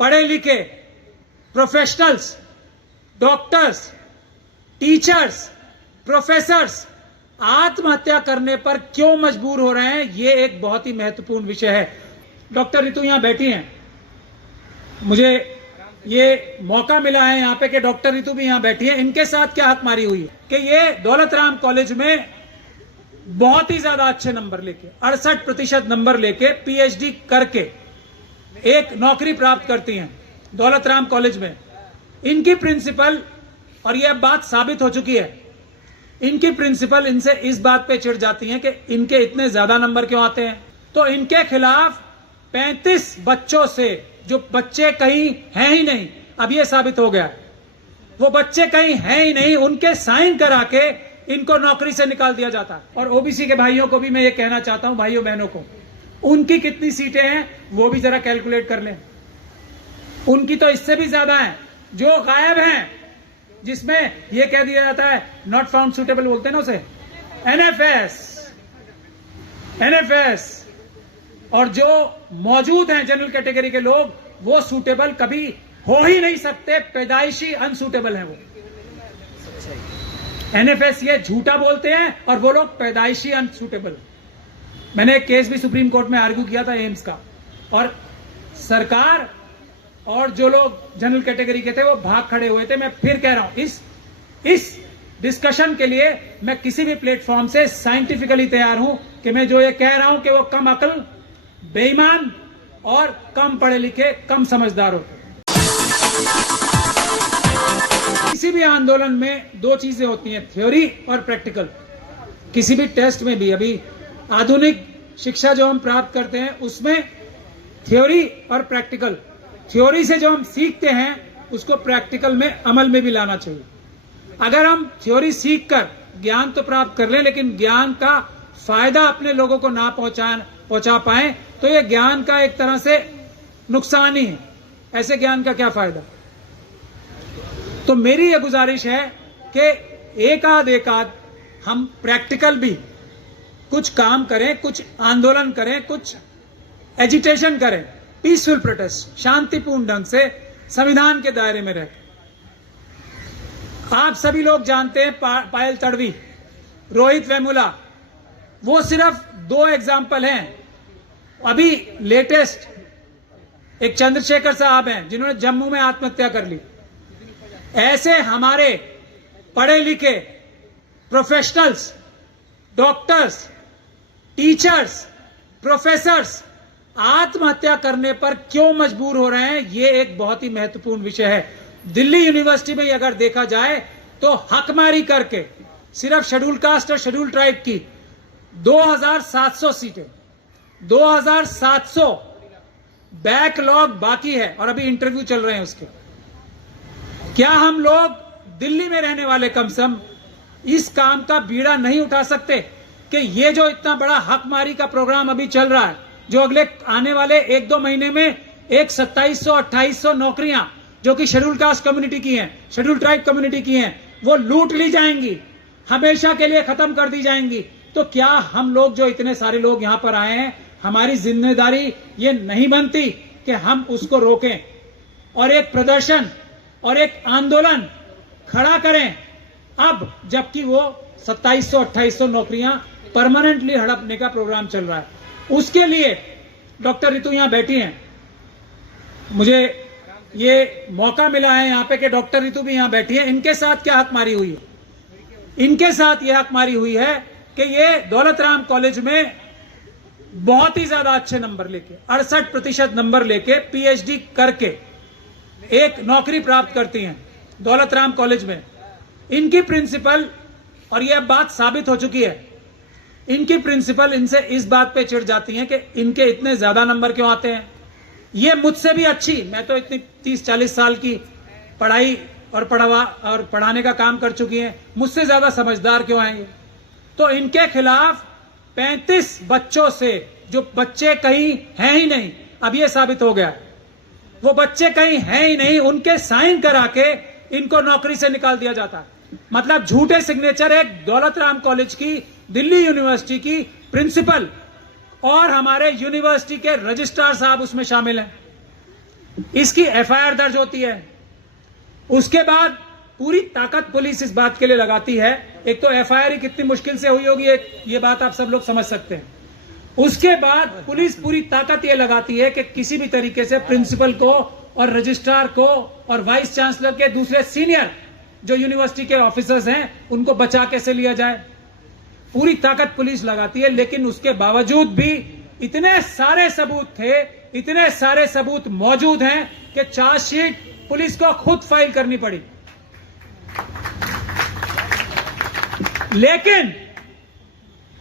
पढ़े लिखे professionals, doctors, teachers, professors आत्महत्या करने पर क्यों मजबूर हो रहे हैं, ये एक बहुत ही महत्वपूर्ण विषय है। डॉक्टर रितु यहां बैठी हैं, मुझे ये मौका मिला है यहां पे कि डॉक्टर रितु भी यहां बैठी है। इनके साथ क्या हकमारी हुई है कि ये दौलत राम कॉलेज में बहुत ही ज्यादा अच्छे नंबर लेके 68% नंबर लेके पीएचडी करके एक नौकरी प्राप्त करती हैं दौलत राम कॉलेज में। इनकी प्रिंसिपल, और यह बात साबित हो चुकी है, इनकी प्रिंसिपल इनसे इस बात पे चिढ़ जाती हैं कि इनके इतने ज्यादा नंबर क्यों आते हैं। तो इनके खिलाफ 35 बच्चों से, जो बच्चे कहीं हैं ही नहीं, अब यह साबित हो गया, वो बच्चे कहीं हैं ही नहीं, उनके साइन करा के इनको नौकरी से निकाल दिया जाता है। और ओबीसी के भाइयों को भी मैं ये कहना चाहता हूं, भाइयों बहनों को, उनकी कितनी सीटें हैं वो भी जरा कैलकुलेट कर लें। उनकी तो इससे भी ज्यादा है जो गायब हैं, जिसमें ये कह दिया जाता है नॉट फाउंड सुटेबल, बोलते हैं ना उसे, एनएफएस। और जो मौजूद हैं जनरल कैटेगरी के लोग, वो सूटेबल कभी हो ही नहीं सकते, पैदाइशी अनसूटेबल हैं वो। एनएफएस ये झूठा बोलते हैं और वो लोग पैदाइशी अनसूटेबल। मैंने एक केस भी सुप्रीम कोर्ट में आर्ग्यू किया था एम्स का, और सरकार और जो लोग जनरल कैटेगरी के थे वो भाग खड़े हुए थे। मैं फिर कह रहा हूं, इस डिस्कशन के लिए मैं किसी भी प्लेटफॉर्म से साइंटिफिकली तैयार हूं कि मैं जो ये कह रहा हूं कि वो कम अकल, बेईमान और कम पढ़े लिखे, कम समझदार होते। किसी भी आंदोलन में दो चीजें होती हैं, थ्योरी और प्रैक्टिकल। किसी भी टेस्ट में भी, अभी आधुनिक शिक्षा जो हम प्राप्त करते हैं उसमें थ्योरी और प्रैक्टिकल, थ्योरी से जो हम सीखते हैं उसको प्रैक्टिकल में, अमल में भी लाना चाहिए। अगर हम थ्योरी सीखकर ज्ञान तो प्राप्त कर लें, लेकिन ज्ञान का फायदा अपने लोगों को ना पहुंचा पाए, तो यह ज्ञान का एक तरह से नुकसान ही है। ऐसे ज्ञान का क्या फायदा। तो मेरी यह गुजारिश है कि एक आध हम प्रैक्टिकल भी कुछ काम करें, कुछ आंदोलन करें, कुछ एजिटेशन करें, पीसफुल प्रोटेस्ट, शांतिपूर्ण ढंग से संविधान के दायरे में रहकर। आप सभी लोग जानते हैं पायल तड़वी, रोहित वेमुला, वो सिर्फ 2 एग्जाम्पल हैं। अभी लेटेस्ट एक चंद्रशेखर साहब हैं जिन्होंने जम्मू में आत्महत्या कर ली। ऐसे हमारे पढ़े लिखे प्रोफेशनल्स, डॉक्टर्स, टीचर्स, प्रोफेसर्स आत्महत्या करने पर क्यों मजबूर हो रहे हैं, ये एक बहुत ही महत्वपूर्ण विषय है। दिल्ली यूनिवर्सिटी में अगर देखा जाए तो हकमारी करके सिर्फ शेड्यूल कास्ट और शेड्यूल ट्राइब की 2700 सीटें, 2700 बैकलॉग बाकी है और अभी इंटरव्यू चल रहे हैं उसके। क्या हम लोग दिल्ली में रहने वाले कम से कम इस काम का बीड़ा नहीं उठा सकते कि ये जो इतना बड़ा हकमारी का प्रोग्राम अभी चल रहा है, जो अगले आने वाले 1-2 महीने में एक 2700-2800 नौकरियां जो कि शेड्यूल कास्ट कम्युनिटी की हैं, शेड्यूल ट्राइब कम्युनिटी की हैं, वो लूट ली जाएंगी, हमेशा के लिए खत्म कर दी जाएंगी। तो क्या हम लोग जो इतने सारे लोग यहां पर आए हैं, हमारी जिम्मेदारी ये नहीं बनती कि हम उसको रोकें और एक प्रदर्शन और एक आंदोलन खड़ा करें, अब जबकि वो 2700-2800 नौकरियां परमानेंटली हड़पने का प्रोग्राम चल रहा है। उसके लिए डॉक्टर रितु यहां बैठी हैं, मुझे ये मौका मिला है यहां पे कि डॉक्टर रितु भी यहां बैठी है। इनके साथ क्या हकमारी हुई है, इनके साथ यह हकमारी हुई है कि ये दौलत राम कॉलेज में बहुत ही ज्यादा अच्छे नंबर लेके 68% नंबर लेके पीएचडी करके एक नौकरी प्राप्त करती हैं दौलत राम कॉलेज में। इनकी प्रिंसिपल, और यह बात साबित हो चुकी है, इनकी प्रिंसिपल इनसे इस बात पे चिढ़ जाती हैं कि इनके इतने ज्यादा नंबर क्यों आते हैं। ये मुझसे भी अच्छी, मैं तो इतनी 30-40 साल की पढ़ाई और पढ़ाने का काम कर चुकी हैं, मुझसे ज्यादा समझदार क्यों हैं ये। तो इनके खिलाफ 35 बच्चों से, जो बच्चे कहीं हैं ही नहीं, अब ये साबित हो गया, वो बच्चे कहीं हैं ही नहीं, उनके साइन करा के इनको नौकरी से निकाल दिया जाता है। मतलब झूठे सिग्नेचर है दौलत राम कॉलेज की, दिल्ली यूनिवर्सिटी की प्रिंसिपल और हमारे यूनिवर्सिटी के रजिस्ट्रार साहब उसमें शामिल हैं। इसकी एफआईआर दर्ज होती है। उसके बाद पूरी ताकत पुलिस इस बात के लिए लगाती है, एक तो एफआईआर ही कितनी मुश्किल से हुई होगी, ये बात आप सब लोग समझ सकते हैं। उसके बाद पुलिस पूरी ताकत ये लगाती है कि किसी भी तरीके से प्रिंसिपल को और रजिस्ट्रार को और वाइस चांसलर के दूसरे सीनियर जो यूनिवर्सिटी के ऑफिसर्स हैं उनको बचा कैसे लिया जाए। पूरी ताकत पुलिस लगाती है, लेकिन उसके बावजूद भी इतने सारे सबूत थे, इतने सारे सबूत मौजूद हैं कि चार्जशीट पुलिस को खुद फाइल करनी पड़ी। लेकिन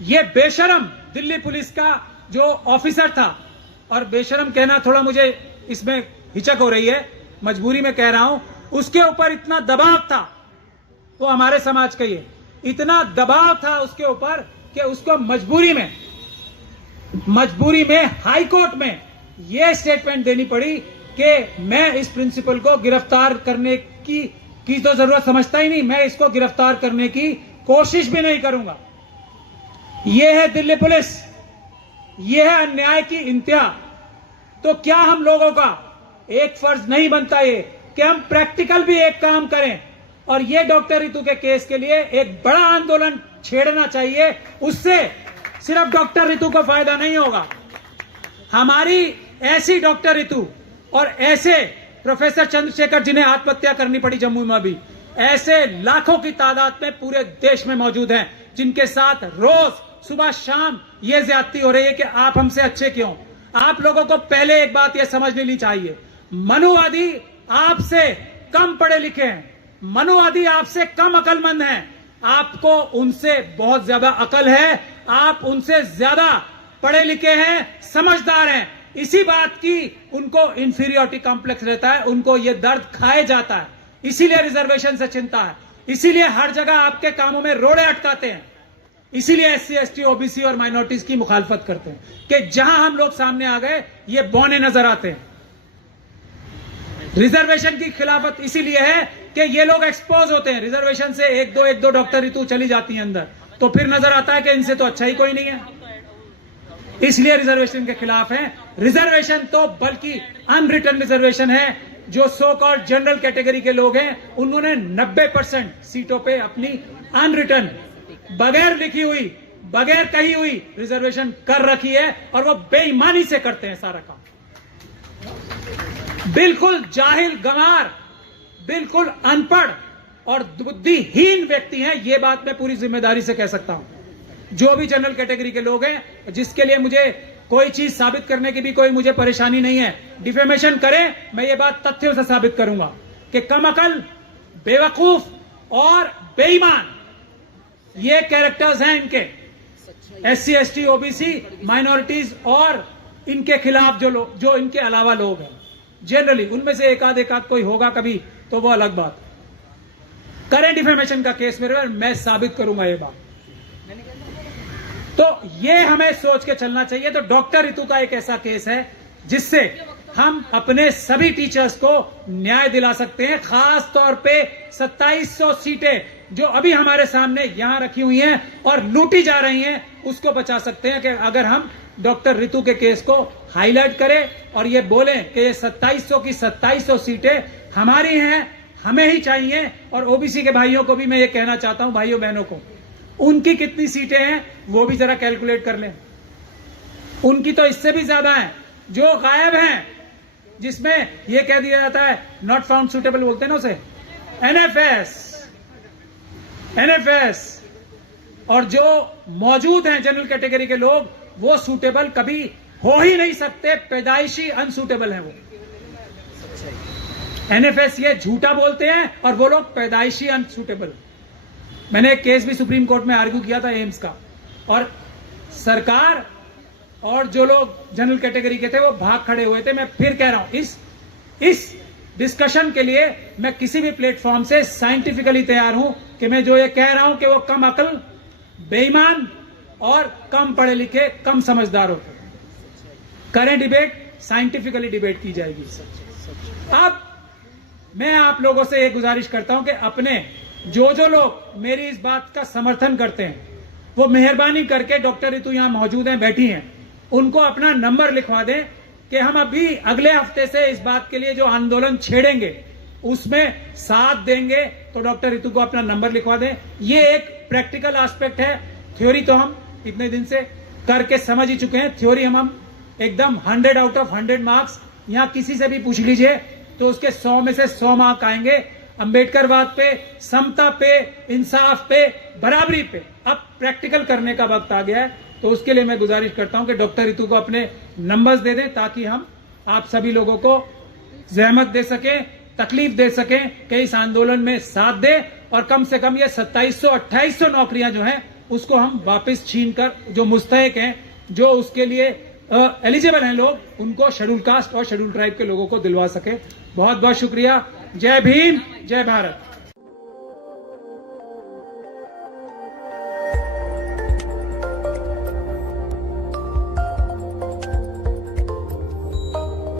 यह बेशरम दिल्ली पुलिस का जो ऑफिसर था, और बेशरम कहना थोड़ा मुझे इसमें हिचक हो रही है, मजबूरी में कह रहा हूं, उसके ऊपर इतना दबाव था, वो हमारे समाज का ही है, इतना दबाव था उसके ऊपर कि उसको मजबूरी में हाई कोर्ट में यह स्टेटमेंट देनी पड़ी कि मैं इस प्रिंसिपल को गिरफ्तार करने की तो जरूरत समझता ही नहीं, मैं इसको गिरफ्तार करने की कोशिश भी नहीं करूंगा। यह है दिल्ली पुलिस, यह है अन्याय की इंतहा। तो क्या हम लोगों का एक फर्ज नहीं बनता ये कि हम प्रैक्टिकल भी एक काम करें, और ये डॉक्टर रितु के केस के लिए एक बड़ा आंदोलन छेड़ना चाहिए। उससे सिर्फ डॉक्टर रितु को फायदा नहीं होगा, हमारी ऐसी डॉक्टर रितु और ऐसे प्रोफेसर चंद्रशेखर जिन्हें आत्महत्या करनी पड़ी जम्मू में, भी ऐसे लाखों की तादाद में पूरे देश में मौजूद हैं जिनके साथ रोज सुबह शाम ये ज्यादती हो रही है कि आप हमसे अच्छे क्यों। आप लोगों को पहले एक बात यह समझ लेनी चाहिए, मनुवादी आपसे कम पढ़े लिखे हैं, मनुवादी आपसे कम अकलमंद हैं, आपको उनसे बहुत ज्यादा अकल है, आप उनसे ज्यादा पढ़े लिखे हैं, समझदार हैं। इसी बात की उनको इंफीरियोरिटी कॉम्प्लेक्स रहता है, उनको यह दर्द खाए जाता है, इसीलिए रिजर्वेशन से चिंता है, इसीलिए हर जगह आपके कामों में रोड़े अटकाते हैं, इसीलिए एससी एसटी ओबीसी और माइनॉरिटीज की मुखालफत करते हैं कि जहां हम लोग सामने आ गए ये बौने नजर आते हैं। रिजर्वेशन की खिलाफत इसीलिए है कि ये लोग एक्सपोज होते हैं, रिजर्वेशन से एक दो डॉक्टर रितु चली जाती हैं अंदर, तो फिर नजर आता है कि इनसे तो अच्छा ही कोई नहीं है, इसलिए रिजर्वेशन के खिलाफ है। रिजर्वेशन तो बल्कि अनरिटन रिजर्वेशन है, जो सो कॉल्ड जनरल कैटेगरी के लोग हैं उन्होंने 90% सीटों पे अपनी अनरिटन, बगैर लिखी हुई, बगैर कही हुई रिजर्वेशन कर रखी है, और वो बेईमानी से करते हैं सारा काम। बिल्कुल जाहिल गंवार, बिल्कुल अनपढ़ और बुद्धिहीन व्यक्ति हैं, ये बात मैं पूरी जिम्मेदारी से कह सकता हूं। जो भी जनरल कैटेगरी के लोग हैं, जिसके लिए मुझे कोई चीज साबित करने की भी कोई मुझे परेशानी नहीं है, डिफेमेशन करें, मैं ये बात तथ्यों से साबित करूंगा कि कम अकल, बेवकूफ और बेईमान ये कैरेक्टर्स हैं इनके, एससी एसटी ओबीसी माइनॉरिटीज और इनके खिलाफ जो इनके अलावा लोग हैं, जनरली उनमें से एक आध कोई होगा कभी तो वो अलग बात। करें डिफेमेशन का केस मेरे, मैं साबित करूंगा ये बात। तो ये हमें सोच के चलना चाहिए। तो डॉक्टर रितु का एक ऐसा केस है जिससे हम अपने सभी टीचर्स को न्याय दिला सकते हैं, खास तौर पे 2700 सीटें जो अभी हमारे सामने यहां रखी हुई हैं और लूटी जा रही हैं, उसको बचा सकते हैं कि अगर हम डॉक्टर रितु के केस को हाईलाइट करें और ये बोलें कि ये 2700 की 2700 सीटें हमारी हैं, हमें ही चाहिए। और ओबीसी के भाइयों को भी मैं ये कहना चाहता हूं, भाइयों बहनों को, उनकी कितनी सीटें हैं वो भी जरा कैलकुलेट कर लें, उनकी तो इससे भी ज्यादा है जो गायब हैं, जिसमें यह कह दिया जाता है नॉट फाउंड सुटेबल, बोलते हैं ना उसे, एनएफएस। और जो मौजूद हैं जनरल कैटेगरी के लोग, वो सूटेबल कभी हो ही नहीं सकते, पैदाइशी अनसूटेबल हैं वो। एनएफएस ये झूठा बोलते हैं और वो लोग पैदाइशी अनसूटेबल। मैंने एक केस भी सुप्रीम कोर्ट में आर्ग्यू किया था एम्स का, और सरकार और जो लोग जनरल कैटेगरी के थे वो भाग खड़े हुए थे। मैं फिर कह रहा हूं, इस डिस्कशन के लिए मैं किसी भी प्लेटफॉर्म से साइंटिफिकली तैयार हूं कि मैं जो ये कह रहा हूं कि वो कम अकल, बेईमान और कम पढ़े लिखे, कम समझदार होते। करें डिबेट, साइंटिफिकली डिबेट की जाएगी। अब मैं आप लोगों से एक गुजारिश करता हूं कि अपने जो लोग मेरी इस बात का समर्थन करते हैं, वो मेहरबानी करके, डॉक्टर रितु यहां मौजूद हैं, बैठी हैं, उनको अपना नंबर लिखवा दें कि हम अभी अगले हफ्ते से इस बात के लिए जो आंदोलन छेड़ेंगे उसमें साथ देंगे, तो डॉक्टर रितु को अपना नंबर लिखवा दें। ये एक प्रैक्टिकल एस्पेक्ट है। थ्योरी तो हम इतने दिन से करके समझ ही चुके हैं। थ्योरी हम एकदम 100 आउट ऑफ 100 मार्क्स, यहां किसी से भी पूछ लीजिए तो उसके 100 में से 100 मार्क आएंगे। अंबेडकरवाद पे, समता पे, इंसाफ पे, बराबरी पे अब प्रैक्टिकल करने का वक्त आ गया है। तो उसके लिए मैं गुजारिश करता हूं कि डॉक्टर रितु को अपने नंबर्स दे दें ताकि हम आप सभी लोगों को जहमत दे सकें, तकलीफ दे सकें कि इस आंदोलन में साथ दे और कम से कम ये 2700-2800 नौकरियां जो हैं उसको हम वापस छीन कर, जो मुस्तहिक हैं, जो उसके लिए एलिजिबल हैं लोग, उनको शेड्यूल कास्ट और शेड्यूल ट्राइब के लोगों को दिलवा सके। बहुत बहुत शुक्रिया। जय भीम, जय भारत।